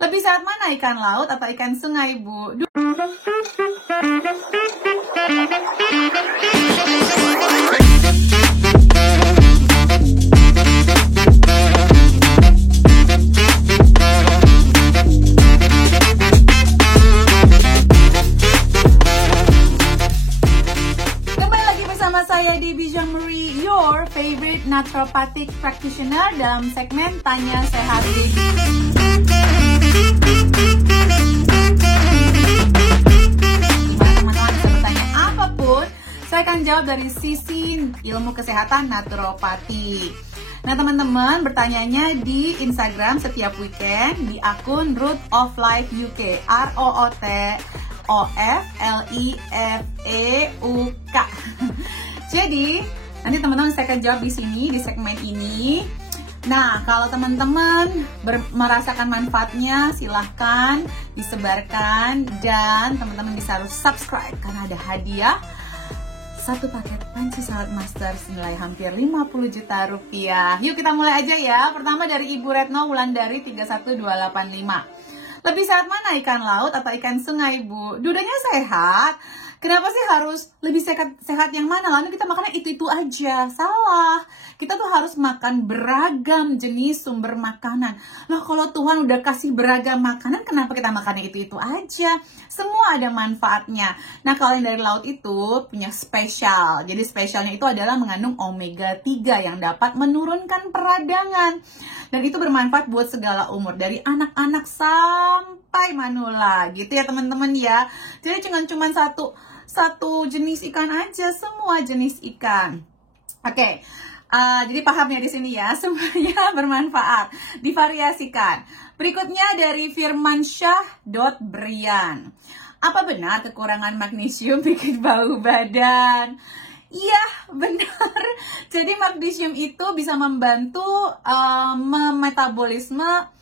Lebih sehat mana, ikan laut atau ikan sungai, Bu? Kembali lagi bersama saya Debbie Jean-Marie, your favorite naturopathic practitioner dalam segmen Tanya Sehat Debbie. Teman-teman bisa bertanya apapun, saya akan jawab dari sisi ilmu kesehatan naturopati. Nah teman-teman, bertanyanya di Instagram setiap weekend di akun Root of Life UK, ROOTOFLIFEUK. Jadi nanti teman-teman saya akan jawab di sini di segmen ini. Nah, kalau teman-teman merasakan manfaatnya, silahkan disebarkan dan teman-teman bisa harus subscribe karena ada hadiah satu paket panci salad master senilai hampir 50 juta rupiah. Yuk kita mulai aja ya. Pertama dari Ibu Retno Wulandari 31285. Lebih sehat mana, ikan laut atau ikan sungai, Bu? Dudanya sehat. Kenapa sih harus lebih sehat yang mana? Lalu kita makannya itu-itu aja. Salah. Kita tuh harus makan beragam jenis sumber makanan. Loh, kalau Tuhan udah kasih beragam makanan, kenapa kita makannya itu-itu aja? Semua ada manfaatnya. Nah, kalau yang dari laut itu punya spesial. Jadi spesialnya itu adalah mengandung omega 3 yang dapat menurunkan peradangan. Dan itu bermanfaat buat segala umur. Dari anak-anak sampai manula. Gitu ya teman-teman ya. Jadi cuma satu jenis ikan aja, semua jenis ikan. Oke, jadi paham ya di sini ya, semuanya bermanfaat, divariasikan. Berikutnya dari Firmansyah.Brian. Apa benar kekurangan magnesium bikin bau badan? Iya, benar. Jadi magnesium itu bisa membantu metabolisme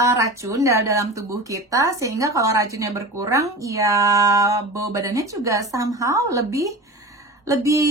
racun dalam tubuh kita, sehingga kalau racunnya berkurang ya bau badannya juga somehow lebih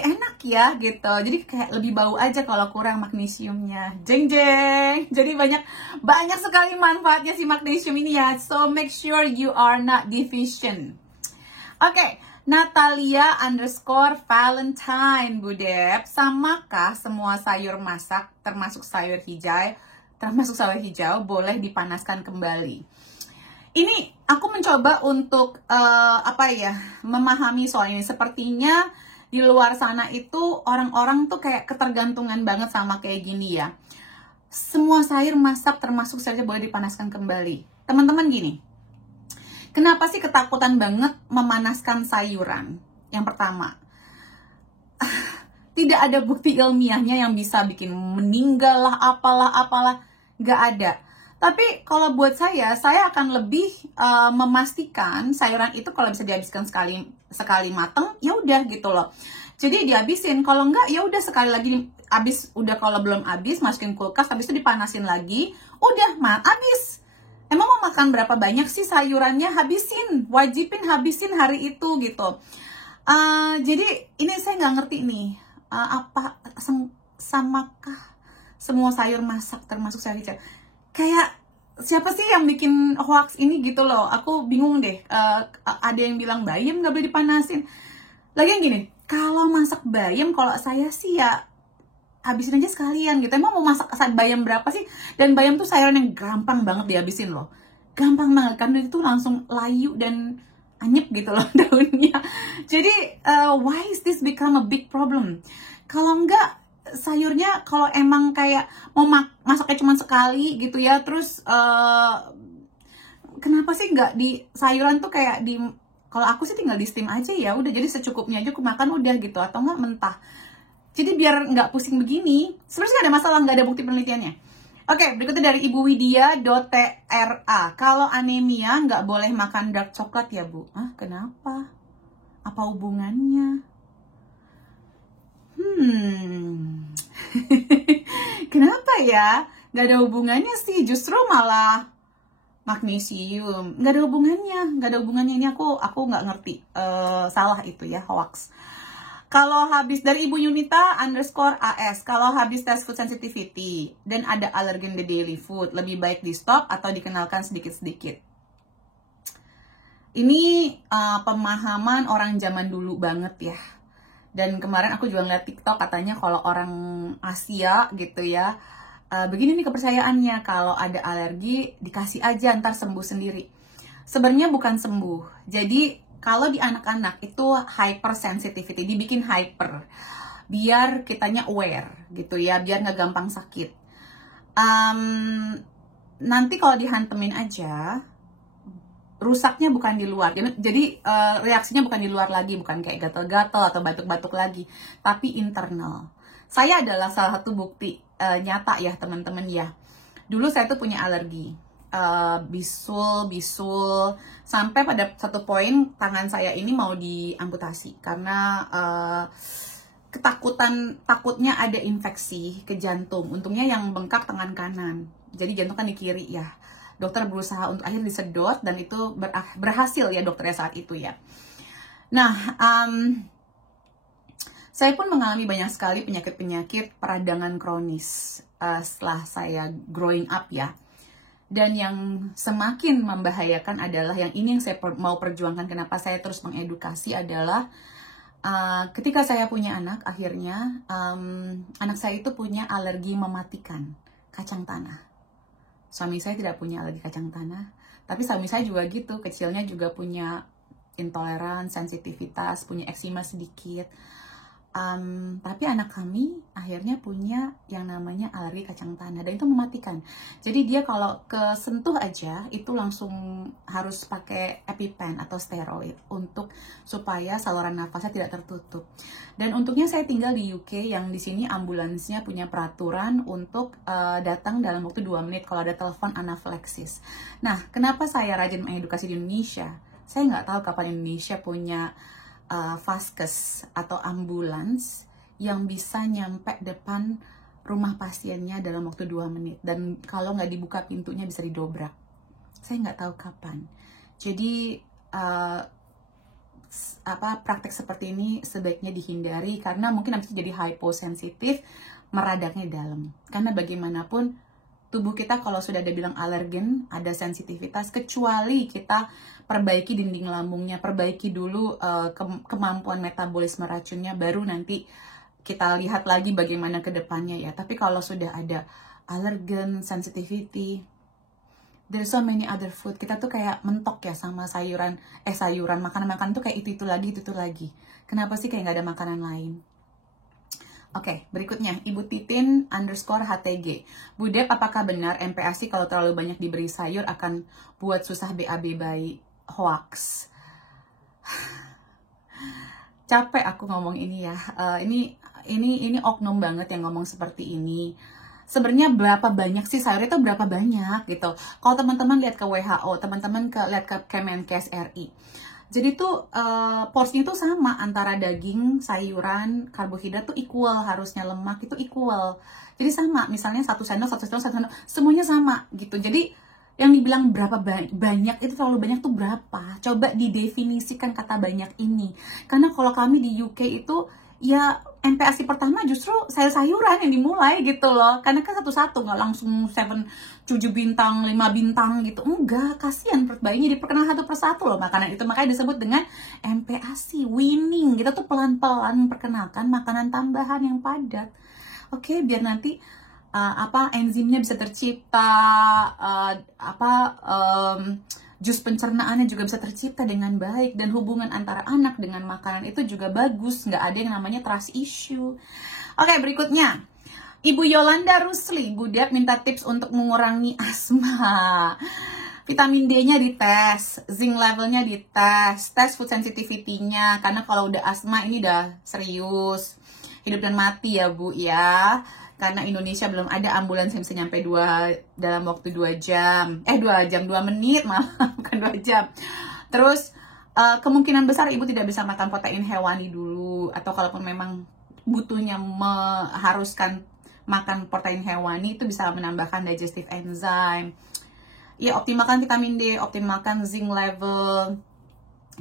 enak ya gitu. Jadi kayak lebih bau aja kalau kurang magnesiumnya. Jeng jeng. Jadi banyak sekali manfaatnya si magnesium ini ya. So make sure you are not deficient. Oke, Natalia_Valentine, Bu Deb, samakah semua sayur masak termasuk sayur hijau boleh dipanaskan kembali? Ini aku mencoba untuk memahami soal ini. Sepertinya di luar sana itu orang-orang tuh kayak ketergantungan banget sama kayak gini ya. Semua sayur masak termasuk saja boleh dipanaskan kembali. Teman-teman gini, kenapa sih ketakutan banget memanaskan sayuran? Yang pertama, tidak ada bukti ilmiahnya yang bisa bikin meninggal lah, apalah, nggak ada. Tapi kalau buat saya akan lebih memastikan sayuran itu kalau bisa dihabiskan sekali mateng, ya udah gitu loh. Jadi dihabisin, kalau enggak ya udah sekali lagi habis, udah kalau belum habis masukin kulkas, habis itu dipanasin lagi, udah habis. Emang mau makan berapa banyak sih sayurannya? Habisin, wajibin habisin hari itu gitu. Jadi ini saya nggak ngerti nih, samakah semua sayur masak termasuk sayur hijau? Kayak siapa sih yang bikin hoax ini gitu loh? Aku bingung deh. Ada yang bilang bayam nggak boleh dipanasin. Lagian gini, kalau masak bayam, kalau saya sih ya habisin aja sekalian gitu. Emang mau masak bayam berapa sih? Dan bayam tuh sayuran yang gampang banget dihabisin loh. Gampang banget, karena itu langsung layu dan anyep gitu loh daunnya. Jadi why is this become a big problem? Kalau enggak, sayurnya kalau emang kayak mau masaknya cuma sekali gitu ya, terus kenapa sih nggak di sayuran tuh kayak kalau aku sih tinggal di steam aja ya udah, jadi secukupnya aja aku makan udah gitu, atau nggak mentah. Jadi biar nggak pusing begini, sebenarnya nggak ada masalah, nggak ada bukti penelitiannya. Oke, berikutnya dari Ibu Widya.tra. Kalau anemia nggak boleh makan dark coklat ya, Bu? Kenapa? Apa hubungannya? Kenapa ya? Gak ada hubungannya sih, justru malah magnesium. Gak ada hubungannya. Ini aku nggak ngerti. Salah itu ya, hoax. Kalau habis dari Ibu Yunita _AS, kalau habis tes food sensitivity dan ada alergen di daily food, lebih baik di stop atau dikenalkan sedikit-sedikit. Ini pemahaman orang zaman dulu banget ya. Dan kemarin aku juga ngeliat TikTok katanya kalau orang Asia gitu ya, begini nih kepercayaannya, kalau ada alergi dikasih aja ntar sembuh sendiri. Sebenarnya bukan sembuh. Jadi kalau di anak-anak itu hypersensitivity, dibikin hyper, biar kitanya aware gitu ya, biar nggak gampang sakit. Nanti kalau dihantemin aja, rusaknya bukan di luar. Jadi reaksinya bukan di luar lagi, bukan kayak gatal-gatal atau batuk-batuk lagi, tapi internal. Saya adalah salah satu bukti nyata ya teman-teman ya. Dulu saya tuh punya alergi. Bisul, sampai pada satu poin tangan saya ini mau diamputasi karena takutnya ada infeksi ke jantung. Untungnya yang bengkak tangan kanan, jadi jantung kan di kiri ya. Dokter berusaha untuk akhirnya disedot dan itu berhasil ya dokternya saat itu ya. Nah, saya pun mengalami banyak sekali penyakit-penyakit peradangan kronis setelah saya growing up ya. Dan yang semakin membahayakan adalah yang saya mau perjuangkan, kenapa saya terus mengedukasi adalah ketika saya punya anak, akhirnya anak saya itu punya alergi mematikan kacang tanah. Suami saya tidak punya alergi kacang tanah, tapi suami saya juga gitu, kecilnya juga punya intoleran, sensitivitas, punya eksima sedikit. Tapi anak kami akhirnya punya yang namanya alergi kacang tanah dan itu mematikan. Jadi dia kalau kesentuh aja itu langsung harus pakai EpiPen atau steroid untuk supaya saluran nafasnya tidak tertutup. Dan untungnya saya tinggal di UK yang di sini ambulansnya punya peraturan untuk datang dalam waktu 2 menit kalau ada telepon anafilaksis. Nah, kenapa saya rajin mengedukasi di Indonesia? Saya nggak tahu kapan Indonesia punya vaskes atau ambulans yang bisa nyampe depan rumah pasiennya dalam waktu 2 menit. Dan kalau nggak dibuka pintunya bisa didobrak. Saya nggak tahu kapan. Jadi praktek seperti ini sebaiknya dihindari karena mungkin nanti jadi hyposensitif, meradangnya dalam. Karena bagaimanapun tubuh kita kalau sudah ada bilang alergen, ada sensitivitas, kecuali kita perbaiki dinding lambungnya, perbaiki dulu kemampuan metabolisme racunnya, baru nanti kita lihat lagi bagaimana ke depannya ya. Tapi kalau sudah ada alergen, sensitivity, there's so many other food. Kita tuh kayak mentok ya sama sayuran, makanan-makanan tuh kayak itu lagi. Kenapa sih kayak nggak ada makanan lain? Oke, berikutnya Ibu Titin _HTG. Bu Dep, apakah benar MPASI kalau terlalu banyak diberi sayur akan buat susah BAB bayi? Hoax. Capek aku ngomong ini ya. Ini oknum banget yang ngomong seperti ini. Sebenarnya berapa banyak sih sayur itu, berapa banyak gitu. Kalau teman-teman lihat ke WHO, teman-teman lihat ke Kemenkes RI. Jadi tuh porsinya tuh sama antara daging, sayuran, karbohidrat tuh equal, harusnya lemak itu equal. Jadi sama, misalnya 1 sendok, semuanya sama gitu. Jadi yang dibilang berapa banyak itu terlalu banyak tuh berapa? Coba didefinisikan kata banyak ini. Karena kalau kami di UK itu ya MPASI pertama justru sayur-sayuran yang dimulai gitu loh. Karena kan satu-satu, nggak langsung 7 bintang, 5 bintang gitu. Enggak, kasihan perut bayinya, diperkenalkan satu persatu loh makanan itu. Makanya disebut dengan MPASI, winning. Kita tuh pelan-pelan memperkenalkan makanan tambahan yang padat. Oke, biar nanti enzimnya bisa tercipta, jus pencernaannya juga bisa tercipta dengan baik, dan hubungan antara anak dengan makanan itu juga bagus, nggak ada yang namanya trust issue. Oke, berikutnya Ibu Yolanda Rusli, Bu Dep minta tips untuk mengurangi asma. Vitamin D-nya dites, zinc levelnya dites, tes food sensitivity-nya, karena kalau udah asma ini udah serius, hidup dan mati ya Bu ya. Karena Indonesia belum ada ambulans yang bisa nyampe dalam waktu 2 jam. 2 menit malah, bukan 2 jam. Terus kemungkinan besar Ibu tidak bisa makan protein hewani dulu. Atau kalaupun memang butuhnya mengharuskan makan protein hewani, itu bisa menambahkan digestive enzyme. Ya, optimalkan vitamin D, optimalkan zinc level.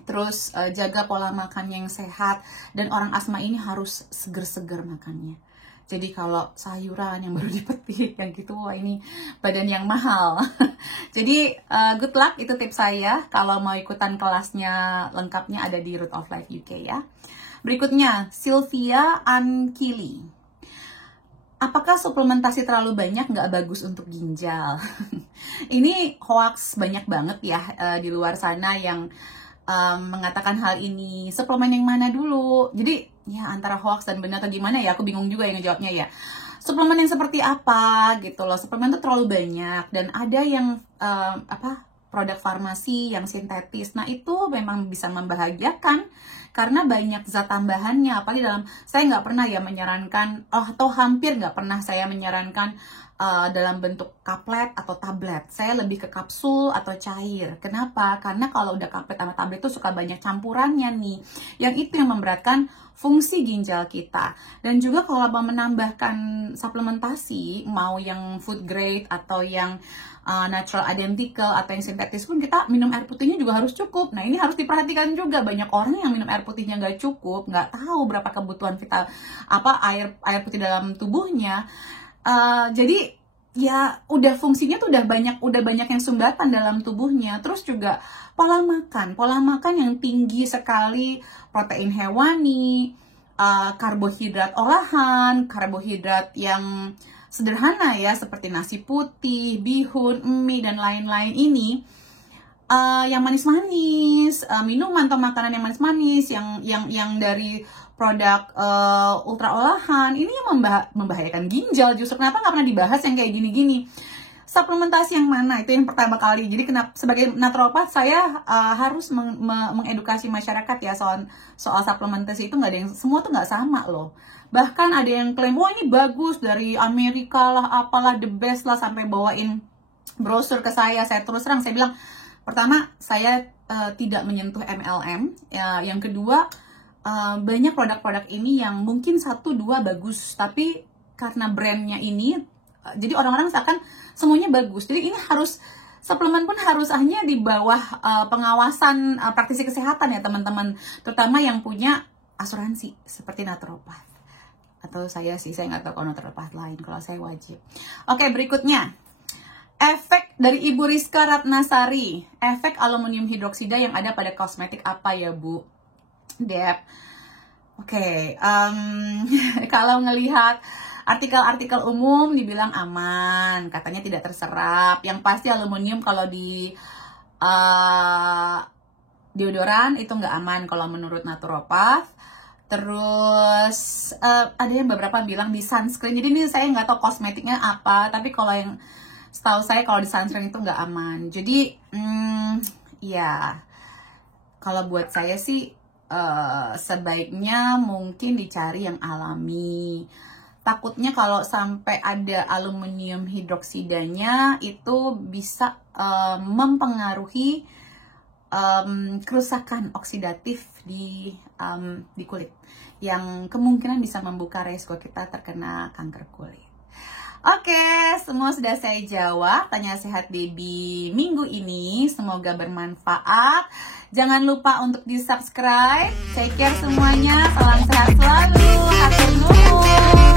Terus jaga pola makan yang sehat, dan orang asma ini harus seger-seger makannya. Jadi kalau sayuran yang baru dipetik yang gitu, wah ini badan yang mahal. Jadi good luck, itu tips saya. Kalau mau ikutan kelasnya lengkapnya ada di Root of Life UK ya. Berikutnya Sylvia Ankili. Apakah suplementasi terlalu banyak nggak bagus untuk ginjal? Ini hoax banyak banget ya di luar sana yang mengatakan hal ini. Suplemen yang mana dulu? Jadi ya antara hoax dan benar atau gimana ya, aku bingung juga yang ngejawabnya ya. Suplemen yang seperti apa gitu loh. Suplemen itu terlalu banyak, dan ada yang produk farmasi yang sintetis. Nah itu memang bisa membahagiakan karena banyak zat tambahannya. Apalagi saya nggak pernah ya menyarankan, atau hampir nggak pernah saya menyarankan dalam bentuk kaplet atau tablet. Saya lebih ke kapsul atau cair. Kenapa? Karena kalau udah kaplet sama tablet itu suka banyak campurannya nih. Yang itu yang memberatkan fungsi ginjal kita. Dan juga kalau mau menambahkan suplementasi, mau yang food grade atau yang natural identical atau yang sintetis pun, kita minum air putihnya juga harus cukup. Nah ini harus diperhatikan juga, banyak orang yang minum air putihnya nggak cukup, nggak tahu berapa kebutuhan air putih dalam tubuhnya. Jadi ya udah fungsinya tuh udah banyak yang sumbatan dalam tubuhnya. Terus juga pola makan yang tinggi sekali protein hewani, karbohidrat olahan, karbohidrat yang sederhana ya seperti nasi putih, bihun, mie dan lain-lain ini. Yang manis-manis, minuman atau makanan yang manis-manis, yang dari produk ultra olahan, ini yang membahayakan ginjal. Justru kenapa nggak pernah dibahas yang kayak gini-gini? Suplementasi yang mana? Itu yang pertama kali. Jadi sebagai naturopat saya harus mengedukasi masyarakat ya soal suplementasi itu. Nggak ada yang, semua tuh nggak sama loh. Bahkan ada yang klaim, wah ini bagus dari Amerika lah, apalah the best lah, sampai bawain brosur ke saya. Saya terus terang saya bilang, pertama, saya tidak menyentuh MLM. Ya, yang kedua, banyak produk-produk ini yang mungkin 1-2 bagus, tapi karena brandnya ini, jadi orang-orang seakan semuanya bagus. Jadi ini harus, suplemen pun harus hanya di bawah pengawasan praktisi kesehatan ya teman-teman, terutama yang punya asuransi seperti naturopat. Atau saya nggak tahu kalau naturopat lain, kalau saya wajib. Oke, berikutnya. Efek dari Ibu Rizka Ratnasari, efek aluminium hidroksida yang ada pada kosmetik apa ya Bu? Dep. Oke, kalau ngelihat artikel-artikel umum dibilang aman, katanya tidak terserap. Yang pasti aluminium kalau di deodoran itu nggak aman kalau menurut naturopat. Terus ada yang beberapa bilang di sunscreen. Jadi ini saya nggak tahu kosmetiknya apa, tapi kalau yang setahu saya kalau di sunscreen itu nggak aman. Jadi ya kalau buat saya sih sebaiknya mungkin dicari yang alami. Takutnya kalau sampai ada aluminium hidroksidanya itu bisa mempengaruhi kerusakan oksidatif di kulit, yang kemungkinan bisa membuka resiko kita terkena kanker kulit. Oke, semua sudah saya jawab tanya sehat baby minggu ini. Semoga bermanfaat. Jangan lupa untuk di subscribe. Take care semuanya. Salam sehat selalu. Hatur nuhun.